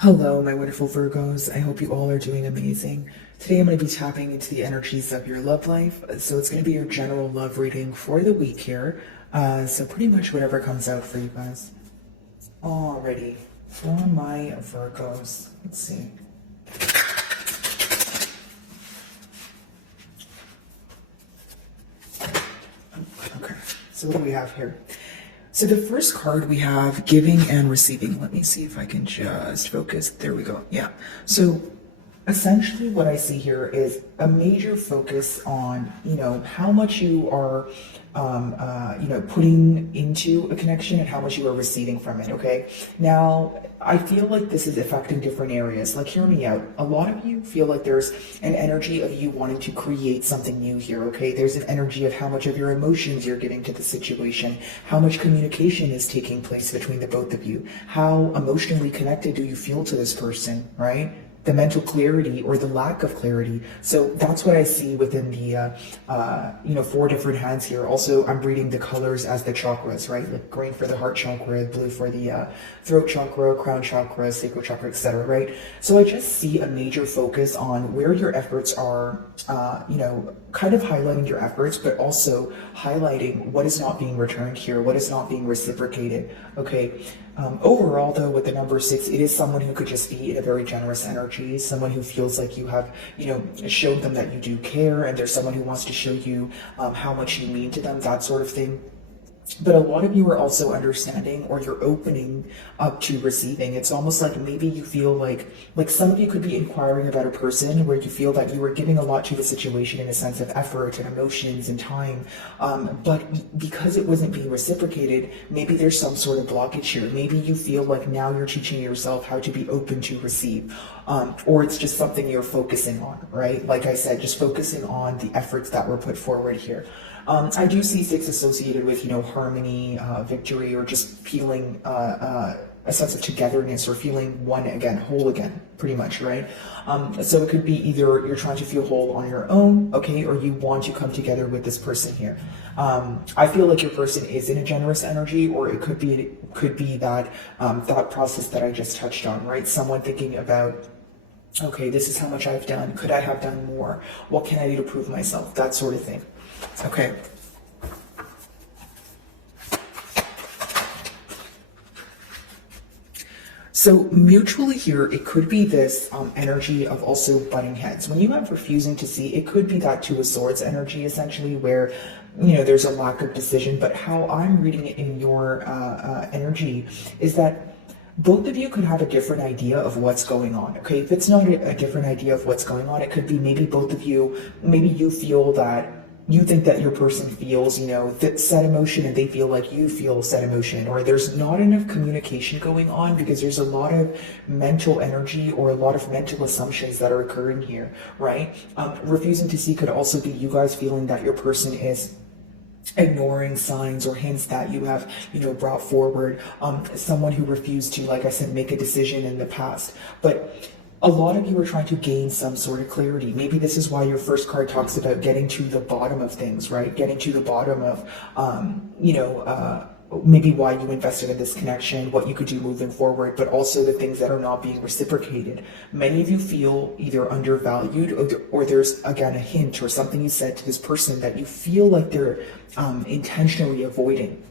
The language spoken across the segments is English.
Hello, my wonderful Virgos. I hope you all are doing amazing. Today I'm going to be tapping into the energies of your love life. So it's going to be your general love reading for the week here. So pretty much whatever comes out for you guys. Alrighty, for my Virgos, let's see. Okay, so what do we have here? So the first card we have giving and receiving. Let me see if I can just focus. There we go. Yeah. So essentially what I see here is a major focus on, how much you are, putting into a connection and how much you are receiving from it. Okay. Now, I feel like this is affecting different areas. Like, hear me out. A lot of you feel like there's an energy of you wanting to create something new here. Okay. There's an energy of how much of your emotions you're giving to the situation, how much communication is taking place between the both of you, how emotionally connected do you feel to this person, right? The mental clarity or the lack of clarity. So that's what I see within the, four different hands here. Also, I'm reading the colors as the chakras, right? Like green for the heart chakra, blue for the throat chakra, crown chakra, sacral chakra, etc. Right? So I just see a major focus on where your efforts are, kind of highlighting your efforts, but also highlighting what is not being returned here, what is not being reciprocated. Okay. Overall, though, with the number 6, it is someone who could just be in a very generous energy, someone who feels like you have, showed them that you do care, and there's someone who wants to show you how much you mean to them, that sort of thing. But a lot of you are also understanding, or you're opening up to receiving. It's almost like maybe you feel like some of you could be inquiring about a person where you feel that you were giving a lot to the situation in a sense of effort and emotions and time. But because it wasn't being reciprocated, maybe there's some sort of blockage here. Maybe you feel like now you're teaching yourself how to be open to receive. Or it's just something you're focusing on, right? Like I said, just focusing on the efforts that were put forward here. I do see 6 associated with, harmony, victory, or just feeling a sense of togetherness, or feeling one again, whole again, pretty much, right? So it could be either you're trying to feel whole on your own, okay, or you want to come together with this person here. I feel like your person is in a generous energy, or it could be that thought process that I just touched on, right? Someone thinking about, okay, this is how much I've done. Could I have done more? What can I do to prove myself? That sort of thing. Okay. So mutually here, it could be this energy of also butting heads. When you have refusing to see, it could be that Two of Swords energy, essentially, where, there's a lack of decision. But how I'm reading it in your energy is that both of you could have a different idea of what's going on. Okay, if it's not a different idea of what's going on, it could be maybe both of you, maybe you feel that you think that your person feels, that said emotion, and they feel like you feel said emotion, or there's not enough communication going on because there's a lot of mental energy or a lot of mental assumptions that are occurring here, right? Refusing to see could also be you guys feeling that your person is ignoring signs or hints that you have, brought forward. Someone who refused to, like I said, make a decision in the past. But a lot of you are trying to gain some sort of clarity. Maybe this is why your first card talks about getting to the bottom of things, right? Getting to the bottom of, maybe why you invested in this connection, what you could do moving forward, but also the things that are not being reciprocated. Many of you feel either undervalued, or there's, again, a hint or something you said to this person that you feel like they're intentionally avoiding.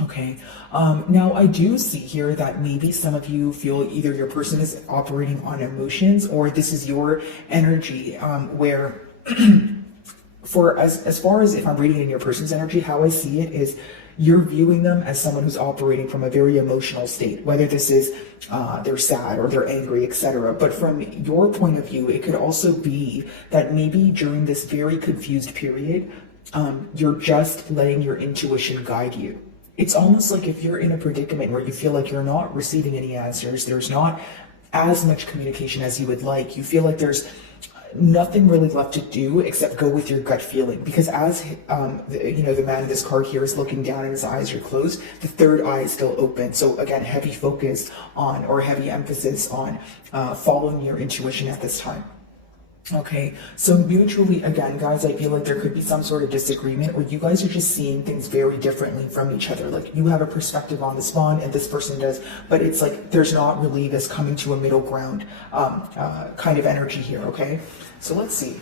Okay. Now I do see here that maybe some of you feel either your person is operating on emotions, or this is your energy, where for as far as if I'm reading in your person's energy, how I see it is you're viewing them as someone who's operating from a very emotional state, whether this is they're sad or they're angry, etc. But from your point of view, it could also be that maybe during this very confused period, you're just letting your intuition guide you. It's almost like if you're in a predicament where you feel like you're not receiving any answers, there's not as much communication as you would like, you feel like there's nothing really left to do except go with your gut feeling. Because as the man in this card here is looking down and his eyes are closed, the third eye is still open. So again, heavy focus on, or heavy emphasis on following your intuition at this time. Okay, so mutually, again, guys, I feel like there could be some sort of disagreement, or you guys are just seeing things very differently from each other. Like you have a perspective on this bond, and this person does, but it's like there's not really this coming to a middle ground kind of energy here. Okay, so let's see.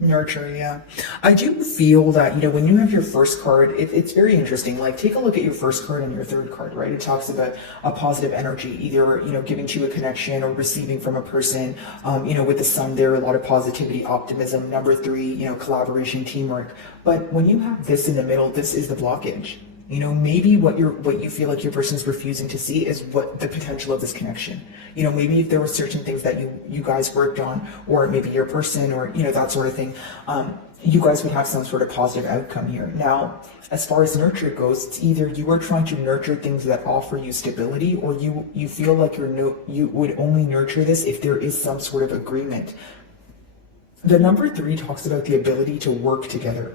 Nurture, yeah. I do feel that, when you have your first card, it's very interesting. Like, take a look at your first card and your third card, right? It talks about a positive energy, either, giving to a connection or receiving from a person. With the sun there, a lot of positivity, optimism. Number three, collaboration, teamwork. But when you have this in the middle, this is the blockage. Maybe what you feel like your person is refusing to see is what the potential of this connection. Maybe if there were certain things that you guys worked on, or maybe your person, or that sort of thing, you guys would have some sort of positive outcome here. Now, as far as nurture goes, it's either you are trying to nurture things that offer you stability, or you feel like you would only nurture this if there is some sort of agreement. The number three talks about the ability to work together.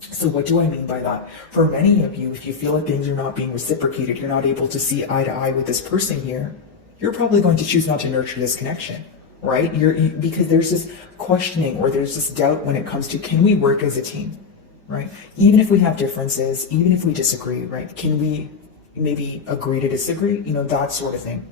So what do I mean by that? For many of you, if you feel like things are not being reciprocated, you're not able to see eye to eye with this person here, you're probably going to choose not to nurture this connection, right? Because there's this questioning, or there's this doubt when it comes to, can we work as a team, right? Even if we have differences, even if we disagree, right? Can we maybe agree to disagree? That sort of thing.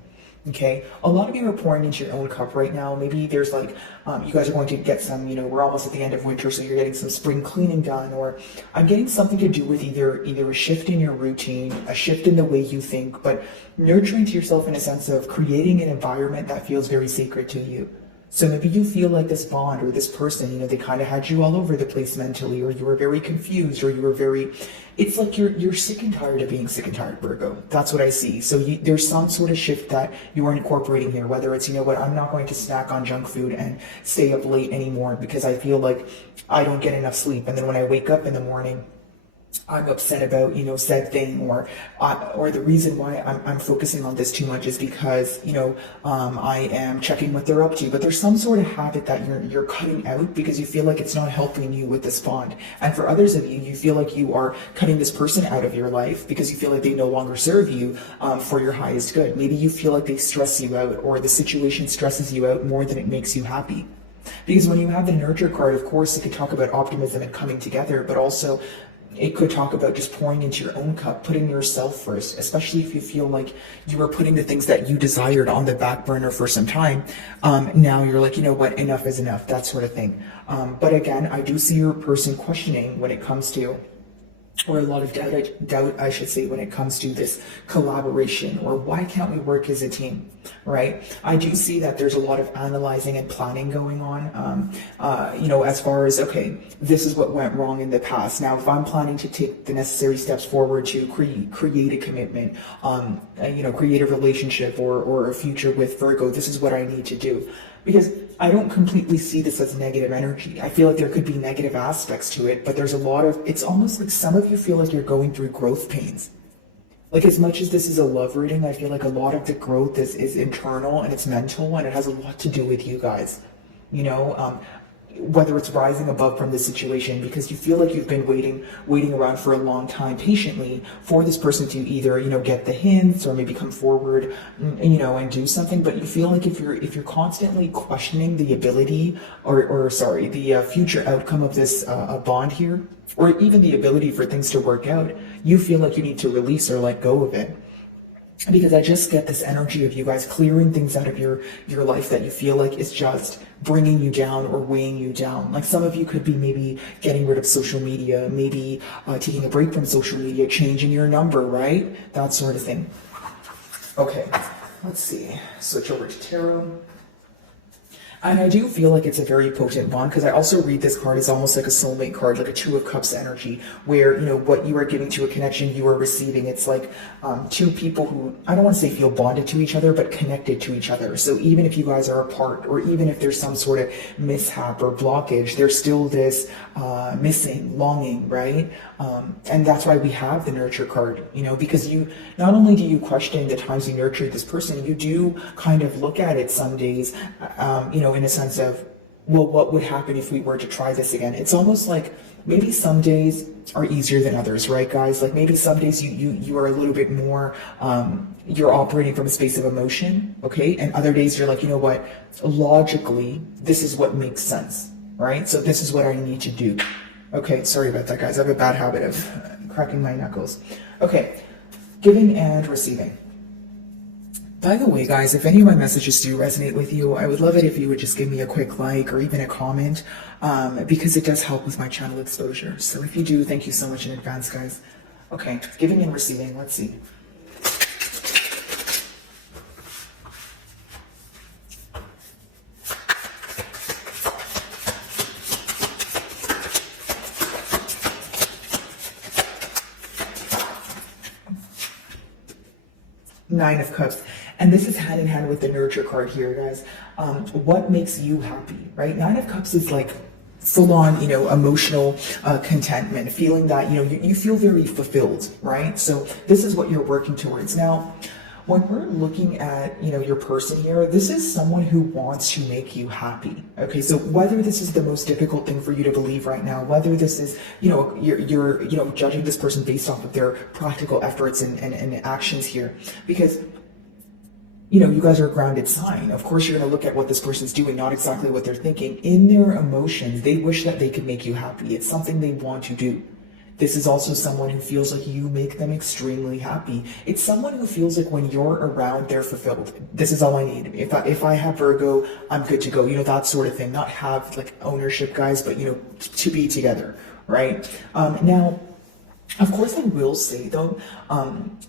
Okay, a lot of you are pouring into your own cup right now. Maybe there's like, you guys are going to get some, we're almost at the end of winter, so you're getting some spring cleaning done, or I'm getting something to do with either a shift in your routine, a shift in the way you think, but nurturing to yourself in a sense of creating an environment that feels very sacred to you. So maybe you feel like this bond or this person, they kind of had you all over the place mentally, or you were very confused, or you were very, it's like you're sick and tired of being sick and tired, Virgo. That's what I see. So there's some sort of shift that you are incorporating here, whether it's, I'm not going to snack on junk food and stay up late anymore because I feel like I don't get enough sleep. And then when I wake up in the morning, I'm upset about, said thing, or the reason why I'm focusing on this too much is because, I am checking what they're up to, but there's some sort of habit that you're cutting out because you feel like it's not helping you with this bond. And for others of you, you feel like you are cutting this person out of your life because you feel like they no longer serve you for your highest good. Maybe you feel like they stress you out, or the situation stresses you out more than it makes you happy. Because when you have the nurture card, of course, it could talk about optimism and coming together, but also it could talk about just pouring into your own cup, putting yourself first, especially if you feel like you were putting the things that you desired on the back burner for some time. Now you're like, what, enough is enough, that sort of thing. But again, I do see your person questioning when it comes to, or a lot of doubt, I should say, when it comes to this collaboration, or why can't we work as a team, right? I do see that there's a lot of analyzing and planning going on, as far as, okay, this is what went wrong in the past. Now, if I'm planning to take the necessary steps forward to create a commitment, create a relationship or a future with Virgo, this is what I need to do. Because I don't completely see this as negative energy. I feel like there could be negative aspects to it, but there's a lot of, it's almost like some of you feel like you're going through growth pains. Like, as much as this is a love reading, I feel like a lot of the growth is internal and it's mental, and it has a lot to do with you guys. Whether it's rising above from the situation because you feel like you've been waiting around for a long time patiently for this person to either, get the hints or maybe come forward, and do something. But you feel like if you're constantly questioning the ability the future outcome of this bond here, or even the ability for things to work out, you feel like you need to release or let go of it. Because I just get this energy of you guys clearing things out of your life that you feel like is just bringing you down or weighing you down. Like, some of you could be maybe getting rid of social media, maybe taking a break from social media, changing your number, right? That sort of thing. Okay, let's see. Switch over to tarot. And I do feel like it's a very potent bond, because I also read this card as almost like a soulmate card, like a Two of Cups energy, where, what you are giving to a connection, you are receiving. It's like two people who, I don't want to say feel bonded to each other, but connected to each other. So even if you guys are apart, or even if there's some sort of mishap or blockage, there's still this missing, longing, right? And that's why we have the nurture card, because you, not only do you question the times you nurtured this person, you do kind of look at it some days, in a sense of, well, what would happen if we were to try this again? It's almost like maybe some days are easier than others, right, guys? Like maybe some days you are a little bit more, you're operating from a space of emotion, okay? And other days you're like, you know what, logically, this is what makes sense, right? So this is what I need to do. Okay, sorry about that, guys. I have a bad habit of cracking my knuckles. Okay, giving and receiving. By the way, guys, if any of my messages do resonate with you, I would love it if you would just give me a quick like or even a comment, because it does help with my channel exposure. So if you do, thank you so much in advance, guys. Okay, giving and receiving, let's see. Nine of Cups. And this is hand in hand with the nurture card here, guys. What makes you happy, right? Nine of Cups is like full on, emotional contentment, feeling that, you feel very fulfilled, right? So this is what you're working towards. Now, when we're looking at, your person here, this is someone who wants to make you happy. Okay, so whether this is the most difficult thing for you to believe right now, whether this is, you're judging this person based off of their practical efforts and actions here, because you guys are a grounded sign. Of course, you're going to look at what this person's doing, not exactly what they're thinking. In their emotions, they wish that they could make you happy. It's something they want to do. This is also someone who feels like you make them extremely happy. It's someone who feels like when you're around, they're fulfilled. This is all I need. If I have Virgo, I'm good to go. That sort of thing. Not have like ownership, guys, but to be together, right? Now, of course, I will say though,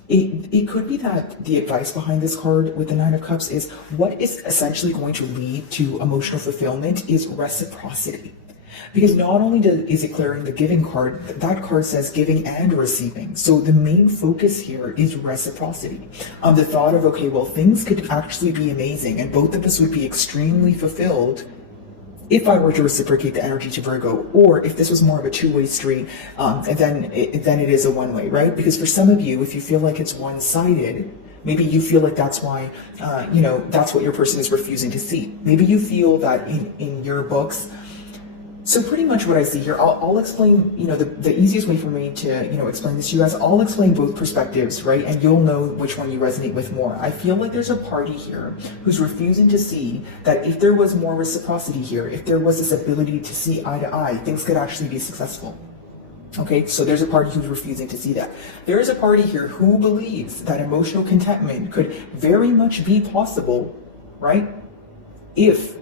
it could be that the advice behind this card with the Nine of Cups is what is essentially going to lead to emotional fulfillment is reciprocity. Because not only is it clearing the giving card, that card says giving and receiving. So the main focus here is reciprocity. The thought of, okay, well, things could actually be amazing and both of us would be extremely fulfilled if I were to reciprocate the energy to Virgo, or if this was more of a two-way street, then it is a one-way, right? Because for some of you, if you feel like it's one-sided, maybe you feel like that's why, that's what your person is refusing to see. Maybe you feel that in your books. So pretty much what I see here, I'll explain, the easiest way for me to, explain this to you guys, I'll explain both perspectives, right? And you'll know which one you resonate with more. I feel like there's a party here who's refusing to see that if there was more reciprocity here, if there was this ability to see eye to eye, things could actually be successful. Okay, so there's a party who's refusing to see that. There is a party here who believes that emotional contentment could very much be possible, right? If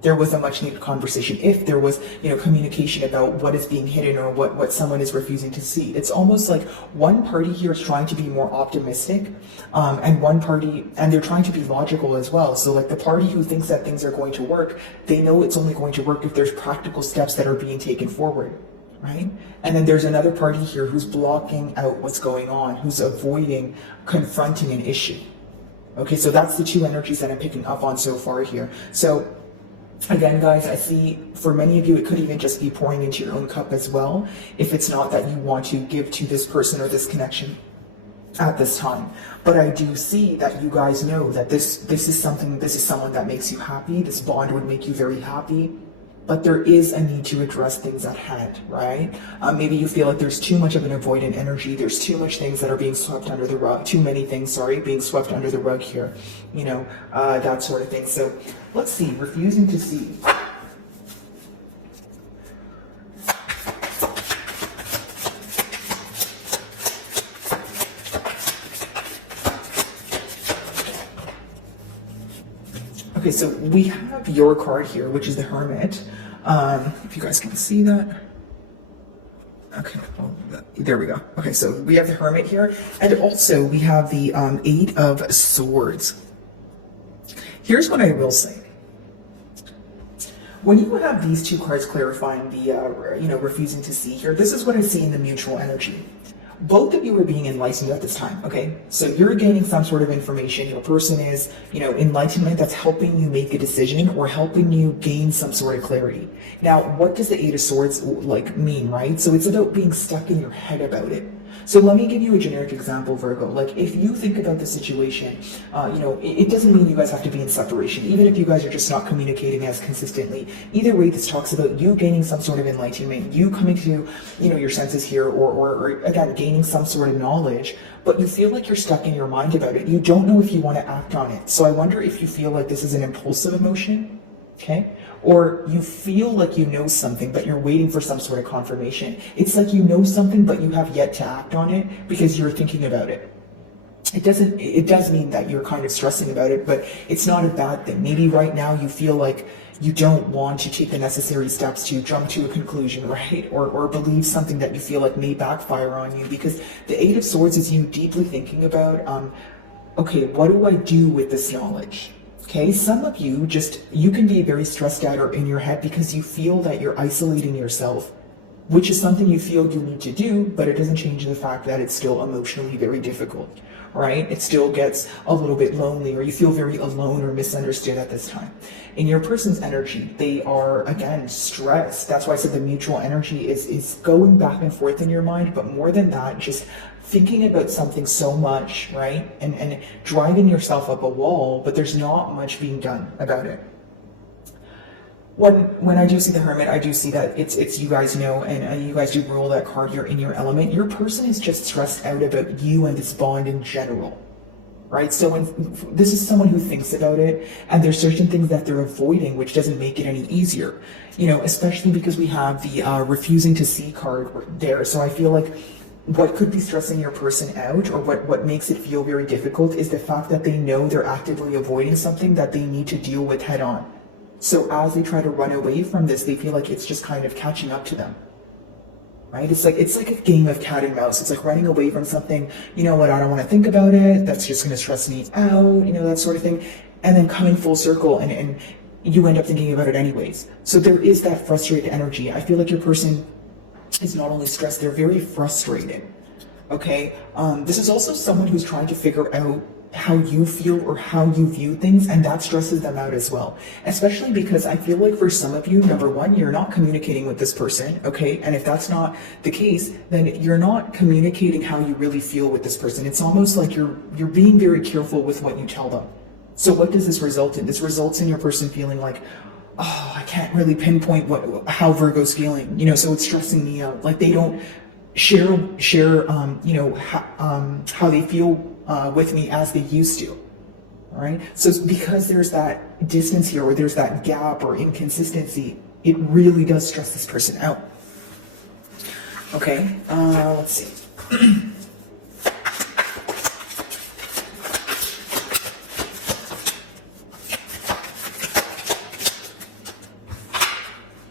there was a much needed conversation, if there was, communication about what is being hidden or what someone is refusing to see. It's almost like one party here is trying to be more optimistic, and one party, and they're trying to be logical as well. So like the party who thinks that things are going to work, they know it's only going to work if there's practical steps that are being taken forward, right? And then there's another party here who's blocking out what's going on, who's avoiding confronting an issue. Okay, so that's the two energies that I'm picking up on so far here. So again, guys, I see for many of you, it could even just be pouring into your own cup as well, if it's not that you want to give to this person or this connection at this time. But I do see that you guys know that this is someone that makes you happy. This bond would make you very happy. But there is a need to address things at hand, right? Maybe you feel like there's too much of an avoidant energy. There's too much things that are being swept under the rug. Too many things, being swept under the rug here. That sort of thing. So let's see, refusing to see. Okay, so we have your card here, which is the Hermit. If you guys can see that. Okay, there we go. Okay, so we have the Hermit here, and also we have the Eight of Swords. Here's what I will say. When you have these two cards clarifying the, refusing to see here, this is what I see in the mutual energy. Both of you are being enlightened at this time, okay? So you're gaining some sort of information. Your person is, enlightenment that's helping you make a decision or helping you gain some sort of clarity. Now, what does the Eight of Swords mean, right? So it's about being stuck in your head about it. So let me give you a generic example, Virgo. Like if you think about the situation, it doesn't mean you guys have to be in separation, even if you guys are just not communicating as consistently. Either way, this talks about you gaining some sort of enlightenment, you coming to, your senses here, or again, gaining some sort of knowledge, but you feel like you're stuck in your mind about it. You don't know if you want to act on it. So I wonder if you feel like this is an impulsive emotion, okay? Or you feel like you know something, but you're waiting for some sort of confirmation. It's like you know something, but you have yet to act on it because you're thinking about it. It does mean that you're kind of stressing about it, but it's not a bad thing. Maybe right now you feel like you don't want to take the necessary steps to jump to a conclusion, right? Or believe something that you feel like may backfire on you, because the Eight of Swords is you deeply thinking about, okay, what do I do with this knowledge? Okay, some of you you can be very stressed out or in your head because you feel that you're isolating yourself, which is something you feel you need to do, but it doesn't change the fact that it's still emotionally very difficult, right? It still gets a little bit lonely, or you feel very alone or misunderstood at this time. In your person's energy, they are, again, stressed. That's why I said the mutual energy is going back and forth in your mind, but more than that, just thinking about something so much, right? And driving yourself up a wall, but there's not much being done about it. When I do see the Hermit, I do see that it's you guys know, and you guys do rule that card, you're in your element. Your person is just stressed out about you and this bond in general, right? So when this is someone who thinks about it, and there's certain things that they're avoiding, which doesn't make it any easier, especially because we have the refusing to see card there. So I feel like what could be stressing your person out, or what makes it feel very difficult, is the fact that they know they're actively avoiding something that they need to deal with head on. So as they try to run away from this, they feel like it's just kind of catching up to them, right? It's like a game of cat and mouse. It's like running away from something. You know what? I don't want to think about it. That's just going to stress me out, that sort of thing. And then coming full circle, and you end up thinking about it anyways. So there is that frustrated energy. I feel like your person is not only stressed, they're very frustrated, okay? This is also someone who's trying to figure out how you feel or how you view things, and that stresses them out as well. Especially because I feel like for some of you, number one, you're not communicating with this person, okay? And if that's not the case, then you're not communicating how you really feel with this person. It's almost like you're being very careful with what you tell them. So what does this result in? This results in your person feeling like, oh, I can't really pinpoint how Virgo's feeling, so it's stressing me out. Like they don't share how they feel with me as they used to. All right. So because there's that distance here, or there's that gap or inconsistency, it really does stress this person out. Okay. Let's see.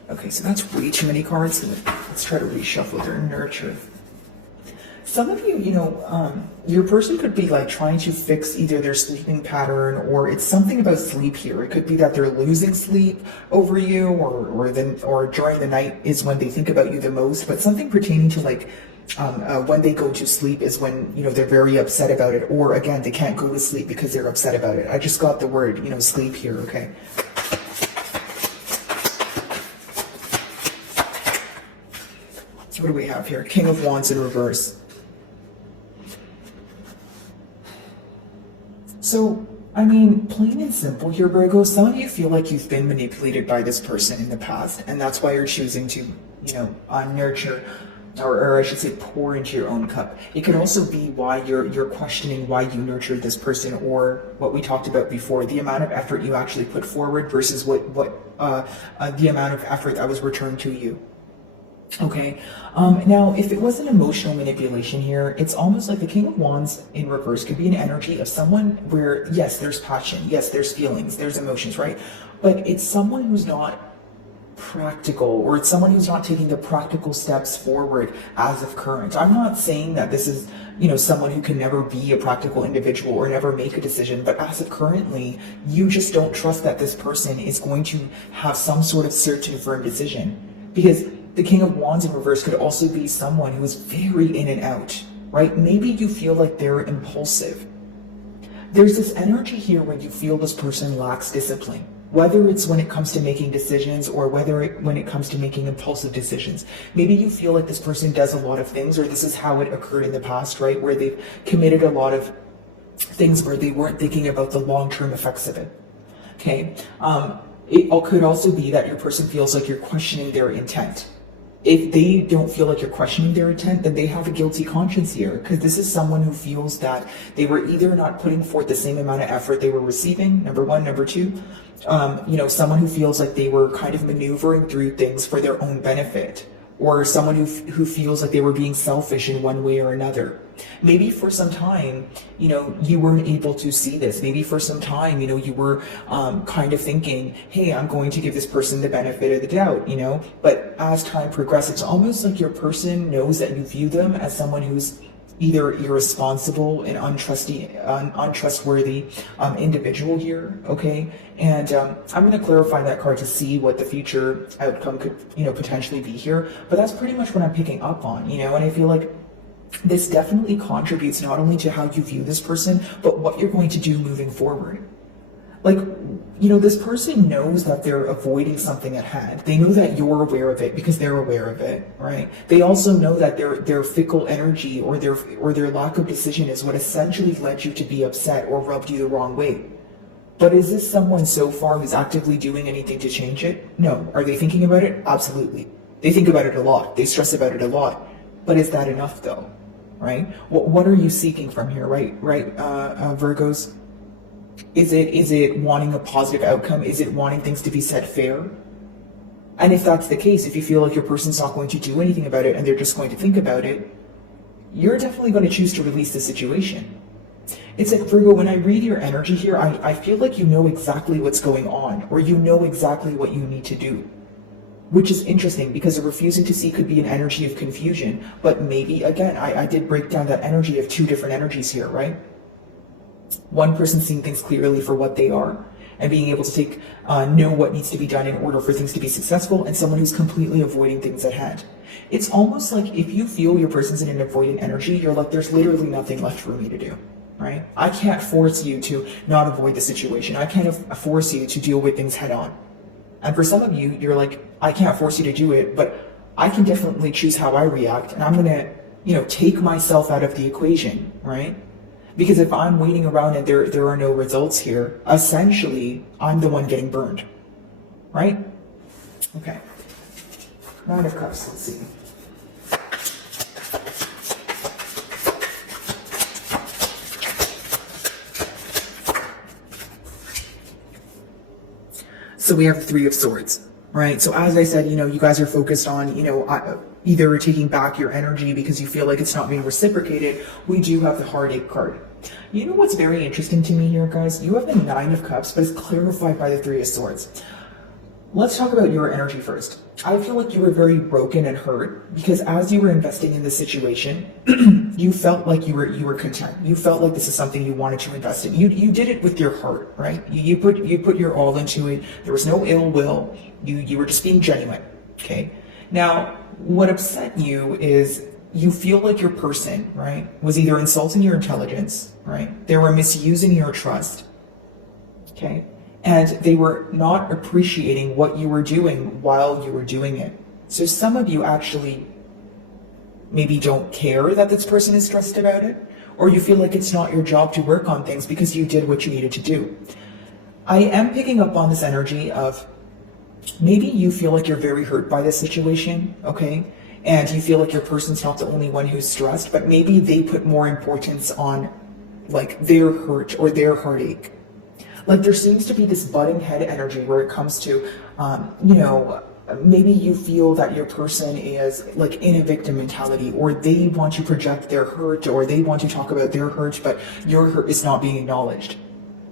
Okay, so that's way too many cards. Let's try to reshuffle their nurture. Some of you, your person could be like trying to fix either their sleeping pattern, or it's something about sleep here. It could be that they're losing sleep over you, or during the night is when they think about you the most. But something pertaining to like when they go to sleep is when they're very upset about it, or again they can't go to sleep because they're upset about it. I just got the word sleep here. Okay. What do we have here? King of Wands in reverse. So, plain and simple here, Virgo, some of you feel like you've been manipulated by this person in the past, and that's why you're choosing to, nurture, or I should say pour into your own cup. It could also be why you're questioning why you nurtured this person, or what we talked about before, the amount of effort you actually put forward versus the amount of effort that was returned to you. Okay, now if it was an emotional manipulation here, it's almost like the King of Wands in reverse could be an energy of someone where, yes, there's passion, yes, there's feelings, there's emotions, right? But it's someone who's not practical, or it's someone who's not taking the practical steps forward as of current. I'm not saying that this is, someone who can never be a practical individual or never make a decision, but as of currently, you just don't trust that this person is going to have some sort of certain firm decision. Because the King of Wands in reverse could also be someone who is very in and out, right? Maybe you feel like they're impulsive. There's this energy here where you feel this person lacks discipline, whether it's when it comes to making decisions or when it comes to making impulsive decisions. Maybe you feel like this person does a lot of things, or this is how it occurred in the past, right? Where they've committed a lot of things where they weren't thinking about the long-term effects of it. Okay. It could also be that your person feels like you're questioning their intent. If they don't feel like you're questioning their intent, then they have a guilty conscience here, because this is someone who feels that they were either not putting forth the same amount of effort they were receiving, number one. Number two, someone who feels like they were kind of maneuvering through things for their own benefit, or someone who feels like they were being selfish in one way or another. Maybe for some time, you weren't able to see this. Maybe for some time, you were kind of thinking, hey, I'm going to give this person the benefit of the doubt, But as time progresses, it's almost like your person knows that you view them as someone who's either irresponsible and untrustworthy individual here, okay? And I'm going to clarify that card to see what the future outcome could, potentially be here. But that's pretty much what I'm picking up on, and I feel like this definitely contributes not only to how you view this person, but what you're going to do moving forward. Like, this person knows that they're avoiding something at hand. They know that you're aware of it because they're aware of it, right? They also know that their fickle energy or their lack of decision is what essentially led you to be upset or rubbed you the wrong way. But is this someone so far who's actively doing anything to change it? No. Are they thinking about it? Absolutely. They think about it a lot. They stress about it a lot. But is that enough though? Right? What are you seeking from here, right? Virgos? Is it wanting a positive outcome? Is it wanting things to be set fair? And if that's the case, if you feel like your person's not going to do anything about it and they're just going to think about it, you're definitely going to choose to release the situation. It's like, Virgo, when I read your energy here, I feel like you know exactly what's going on, or you know exactly what you need to do. Which is interesting, because the refusing to see could be an energy of confusion. But maybe, again, I did break down that energy of two different energies here, right? One person seeing things clearly for what they are and being able to know what needs to be done in order for things to be successful, and someone who's completely avoiding things at hand. It's almost like if you feel your person's in an avoidant energy, you're like, there's literally nothing left for me to do, right? I can't force you to not avoid the situation. I can't force you to deal with things head on. And for some of you, you're like, I can't force you to do it, but I can definitely choose how I react, and I'm going to, take myself out of the equation, right? Because if I'm waiting around and there are no results here, essentially, I'm the one getting burned, right? Okay. Nine of Cups, let's see. So we have the Three of Swords, right? So as I said, you guys are focused on, either taking back your energy because you feel like it's not being reciprocated. We do have the Heartache card. You know what's very interesting to me here, guys? You have the Nine of Cups, but it's clarified by the Three of Swords. Let's talk about your energy first. I feel like you were very broken and hurt because as you were investing in this situation, you felt like you were content. You felt like this is something you wanted to invest in. You did it with your heart, right? You put your all into it. There was no ill will. You were just being genuine. Okay. Now, what upset you is you feel like your person, right, was either insulting your intelligence, right? They were misusing your trust. Okay. And they were not appreciating what you were doing while you were doing it. So some of you actually maybe don't care that this person is stressed about it, or you feel like it's not your job to work on things because you did what you needed to do. I am picking up on this energy of maybe you feel like you're very hurt by this situation, okay? And you feel like your person's not the only one who's stressed, but maybe they put more importance on like their hurt or their heartache. Like there seems to be this butting head energy where it comes to, maybe you feel that your person is like in a victim mentality, or they want to project their hurt, or they want to talk about their hurt, but your hurt is not being acknowledged.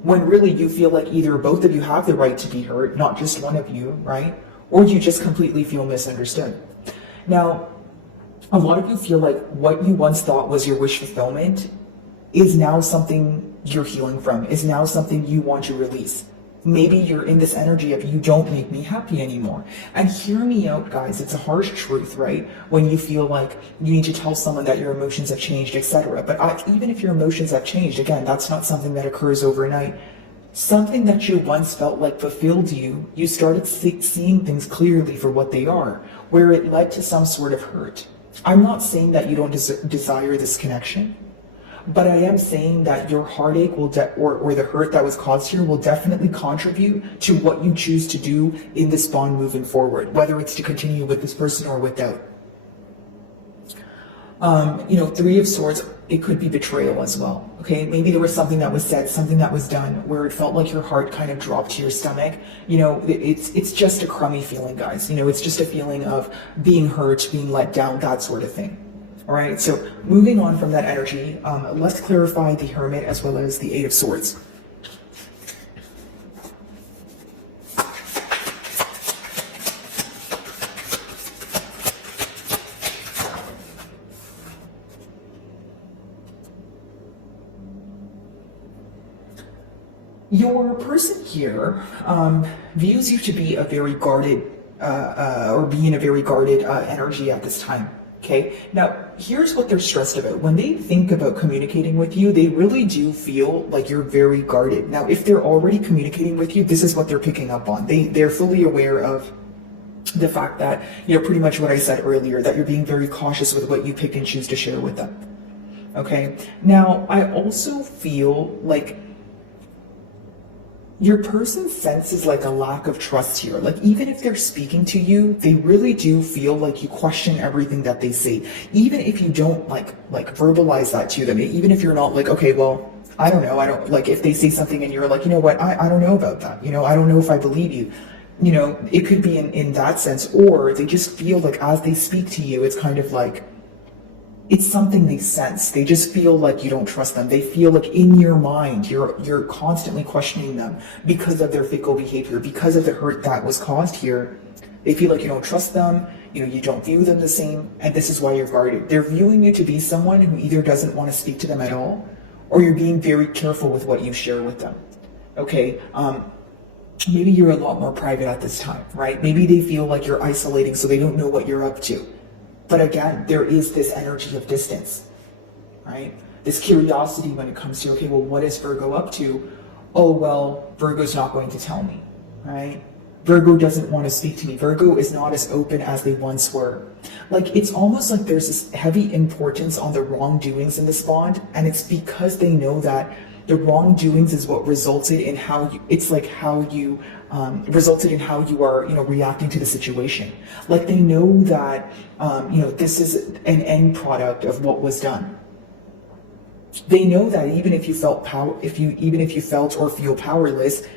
When really you feel like either both of you have the right to be hurt, not just one of you, right? Or you just completely feel misunderstood. Now, a lot of you feel like what you once thought was your wish fulfillment is now something you're healing from, is now something you want to release. Maybe you're in this energy of you don't make me happy anymore. And hear me out, guys. It's a harsh truth, right? When you feel like you need to tell someone that your emotions have changed, etc. But even if your emotions have changed, again, that's not something that occurs overnight. Something that you once felt like fulfilled you, you started seeing things clearly for what they are, where it led to some sort of hurt. I'm not saying that you don't desire this connection, but I am saying that your heartache will, or the hurt that was caused here will definitely contribute to what you choose to do in this bond moving forward, whether it's to continue with this person or without. Three of Swords, it could be betrayal as well. Okay, maybe there was something that was said, something that was done, where it felt like your heart kind of dropped to your stomach. It's just a crummy feeling, guys. It's just a feeling of being hurt, being let down, that sort of thing. All right, so moving on from that energy, let's clarify the Hermit as well as the Eight of Swords. Your person here views you to be a very guarded, or be in a very guarded energy at this time. Okay, now here's what they're stressed about. When they think about communicating with you, they really do feel like you're very guarded. Now, if they're already communicating with you, this is what they're picking up on. They're fully aware of the fact that, pretty much what I said earlier, that you're being very cautious with what you pick and choose to share with them. Okay, now I also feel like your person senses like a lack of trust here. Like, even if they're speaking to you, they really do feel like you question everything that they say. Even if you don't like verbalize that to them, even if you're not like, okay, well, I don't know. I don't like if they say something and you're like, you know what, I don't know about that. I don't know if I believe you. It could be in that sense, or they just feel like as they speak to you, it's kind of like, it's something they sense. They just feel like you don't trust them. They feel like in your mind, you're constantly questioning them because of their fickle behavior, because of the hurt that was caused here. They feel like you don't trust them, you don't view them the same, and this is why you're guarded. They're viewing you to be someone who either doesn't want to speak to them at all, or you're being very careful with what you share with them. Okay, maybe you're a lot more private at this time, right? Maybe they feel like you're isolating, so they don't know what you're up to. But again, there is this energy of distance, right? This curiosity when it comes to, okay, well, what is Virgo up to? Oh, well, Virgo's not going to tell me, right? Virgo doesn't want to speak to me. Virgo is not as open as they once were. Like, it's almost like there's this heavy importance on the wrongdoings in this bond, and it's because they know that the wrongdoings is what resulted in how you, resulted in how you are, reacting to the situation. Like, they know that, this is an end product of what was done. They know that even if you felt even if you felt or feel powerless,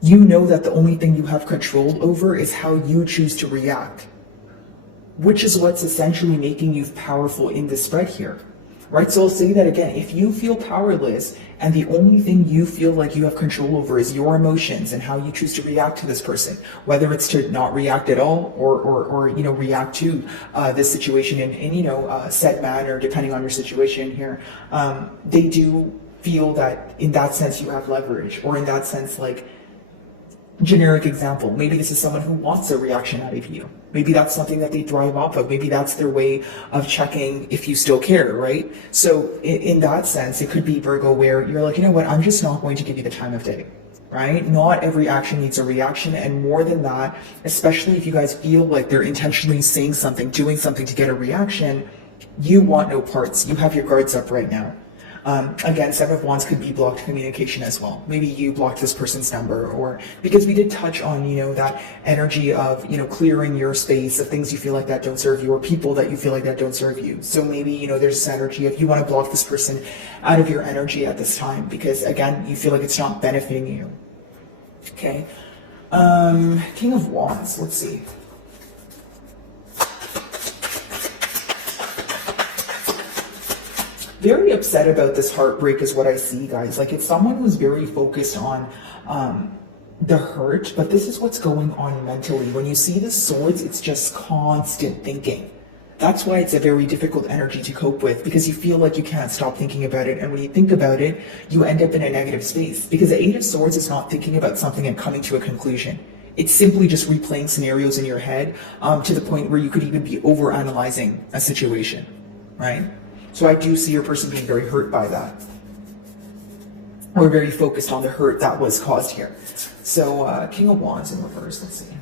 you know that the only thing you have control over is how you choose to react, which is what's essentially making you powerful in this spread here. Right, so I'll say that again. If you feel powerless and the only thing you feel like you have control over is your emotions and how you choose to react to this person, whether it's to not react at all or react to this situation in a set manner, depending on your situation here, they do feel that in that sense you have leverage, or in that sense, like, generic example, maybe this is someone who wants a reaction out of you. Maybe that's something that they thrive off of. Maybe that's their way of checking if you still care, right? So in that sense, it could be Virgo where you're like, you know what, I'm just not going to give you the time of day, right? Not every action needs a reaction. And more than that, especially if you guys feel like they're intentionally saying something, doing something to get a reaction, you want no parts. You have your guards up right now. Again, Seven of Wands could be blocked communication as well. Maybe you blocked this person's number, or because we did touch on, that energy of, clearing your space of things you feel like that don't serve you, or people that you feel like that don't serve you. So maybe, there's this energy of you want to block this person out of your energy at this time because, again, you feel like it's not benefiting you. Okay. King of Wands, let's see. Very upset about this heartbreak is what I see, guys. Like, it's someone who's very focused on the hurt, but this is what's going on mentally. When you see the swords, it's just constant thinking. That's why it's a very difficult energy to cope with, because you feel like you can't stop thinking about it. And when you think about it, you end up in a negative space, because the Eight of Swords is not thinking about something and coming to a conclusion. It's simply just replaying scenarios in your head to the point where you could even be overanalyzing a situation, right? So I do see your person being very hurt by that. or very focused on the hurt that was caused here. So King of Wands in reverse, let's see.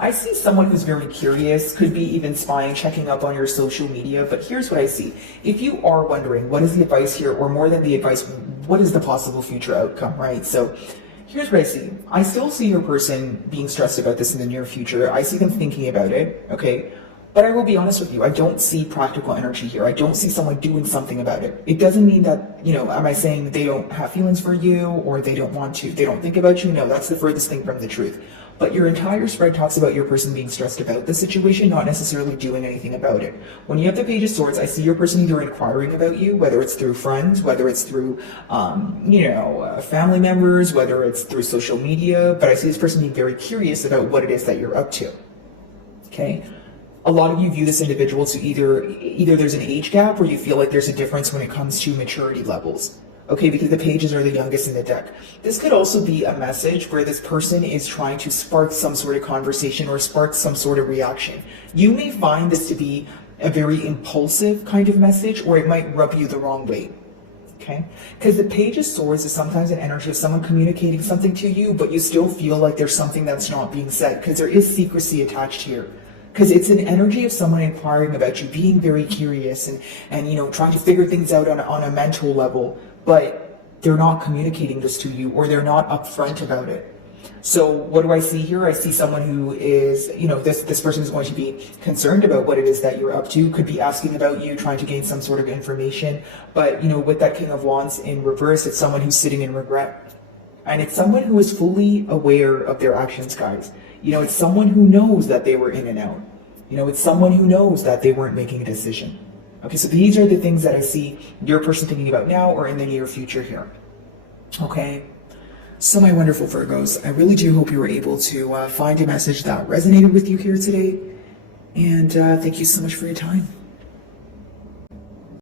I see someone who's very curious, could be even spying, checking up on your social media, but here's what I see. If you are wondering, what is the advice here, or more than the advice, what is the possible future outcome, right? So here's what I see. I still see your person being stressed about this in the near future. I see them thinking about it, okay? But I will be honest with you, I don't see practical energy here. I don't see someone doing something about it. It doesn't mean that, am I saying that they don't have feelings for you, or they don't want to, they don't think about you? No, that's the furthest thing from the truth. But your entire spread talks about your person being stressed about the situation, not necessarily doing anything about it. When you have the Page of Swords, I see your person either inquiring about you, whether it's through friends, whether it's through, family members, whether it's through social media, but I see this person being very curious about what it is that you're up to, okay? A lot of you view this individual to either there's an age gap, or you feel like there's a difference when it comes to maturity levels. Okay, because the pages are the youngest in the deck. This could also be a message where this person is trying to spark some sort of conversation or spark some sort of reaction. You may find this to be a very impulsive kind of message, or it might rub you the wrong way. Okay, because the Page of Swords is sometimes an energy of someone communicating something to you, but you still feel like there's something that's not being said, because there is secrecy attached here. Because it's an energy of someone inquiring about you, being very curious and trying to figure things out on a mental level, but they're not communicating this to you, or they're not upfront about it. So what do I see here? I see someone who is, this person is going to be concerned about what it is that you're up to, could be asking about you, trying to gain some sort of information. But, with that King of Wands in reverse, it's someone who's sitting in regret. And it's someone who is fully aware of their actions, guys. It's someone who knows that they were in and out. It's someone who knows that they weren't making a decision. Okay, so these are the things that I see your person thinking about now or in the near future here. Okay, so my wonderful Virgos, I really do hope you were able to find a message that resonated with you here today. And thank you so much for your time.